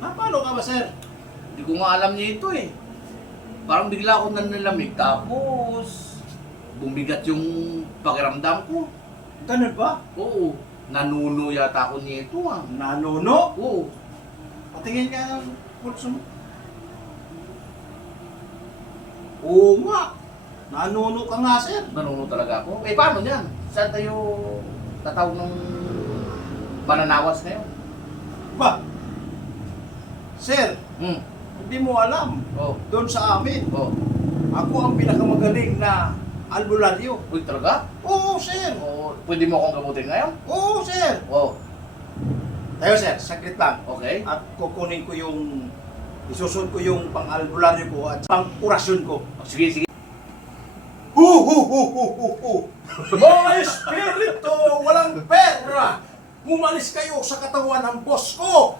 Paano ka ba, sir? Hindi ko nga alam niya ito eh. Parang bigla ako nanlalamig tapos bumigat yung pakiramdam ko. Ganun ba? Oo, nanuno yata ako nito ah. Nanuno? Oo. Patingin ka ng pulso mo. Oo nga. Nanuno ka nga, sir. Nanuno talaga ako. Eh paano yan? Saan tayo tatawag ng mananawas ngayon? Ba? Sir, Hmm. hindi mo alam. Oh. Doon sa amin, Oh. ako ang pinakamagaling na albularyo. Uy, talaga? Oo, sir. Oh, pwede mo akong gamutin ngayon? Oo, sir. Oh. Tayo, sir. Saglit lang. Okay. At kukunin ko yung isusunod ko yung pang-albularyo ko at pang-orasyon ko. Oh, sige, sige. Hu hu hu hu hu hu. Mga espiritu walang pera, umalis kayo sa katawan ng boss ko.